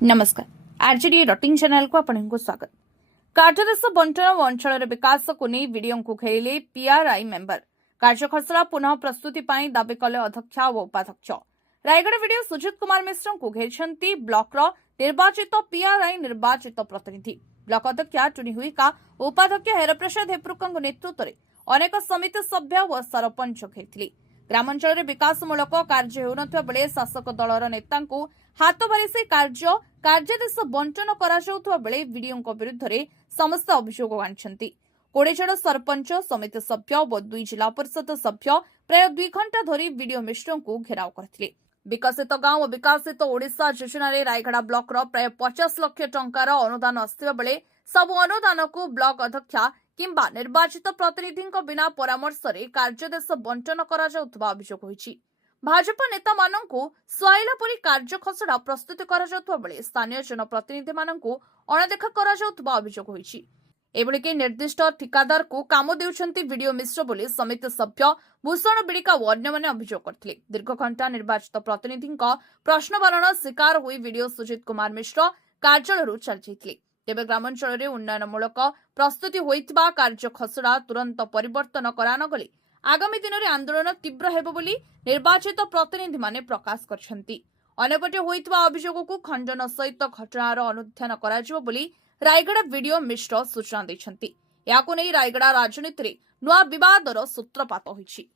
नमस्कार RJD rutting channel को आपको स्वागत। कार्यदेश बंटन और अंचल विकास को नहीं वीडियो को घेरिले पीआरआई मेंबर। कार्य खसड़ा पुनः प्रस्तुति दाबी कले अध्यक्ष और उपाध्यक्ष। रायगढ़ वीडियो सुजित कुमार मिश्र को घेरी ब्लॉक निर्वाचित पीआरआई निर्वाचित प्रतिनिधि ब्लॉक अध्यक्ष टुनी हुईका उपाध्यक्ष हेरप्रसाद हेप्रुक नेतृत्व में अनेक समिति सभ्य और सरपंच घेरी ग्रामांचल विकासमूलक कार्य होउनथिबा बेले शासक दलर नेता हाथ बारी कार्य कार्यदेश बंटन करा बेले वीडियो विरुद्ध में समस्त अभियोग आनिछंती। 20 जन सरपंच समिति सभ्य और 2 जिला परिषद सभ्य प्राय 2 घंटा धरी वीडियो मिश्र को घेराव करथिले। विकसित गांव और विकसित ओडिशा योजना रायगढ़ ब्लॉक प्राय 50 लाख टंकार अनुदान आसथिबा बेले सब अनुदान को ब्लॉक अध्यक्ष किंबा निर्वाचित प्रतिनिधि बिना परामर्श रे कार्यदेश बंटन करा जाउथबा अभियोग होईछि। भाजपा नेता माननकु स्वाइला परी कार्य खसड़ा प्रस्तुत करा जाउथबा बेले स्थानीय जनप्रतिनिधि माननकु अणदेखा करा जाउथबा अभियोग होईछि। एबोले के निर्दिष्ट ठिकादार को काम देउछंती वीडियो मिश्र बोली समिति सभ्य भूषण बिड़िका व अन्य माने अभियोग करथिले। दीर्घ घंटा निर्वाचित प्रतिनिधि प्रश्नवारण शिकार होई वीडियो सुजित कुमार मिश्र कार्यालय चली जाइथिले। तेबे ग्रामांचल उन्नयनमूलक प्रस्तुति होइतिबा कार्य खसड़ा तुरंत परिवर्तन करा न गले आगामी दिन में आंदोलन तीव्र हेबो बोली निर्वाचित प्रतिनिधि माने प्रकाश करछंती। अन्यपटे होइतिबा अभियोग को खंडन सहित घटनार अनुध्यान कराजिबो बोली रायगढ़ वीडियो मिश्र सूचना दैछंती। याकु नै रायगढ़ राजनीति रे नुआ विवादर सूत्रपात होइछि।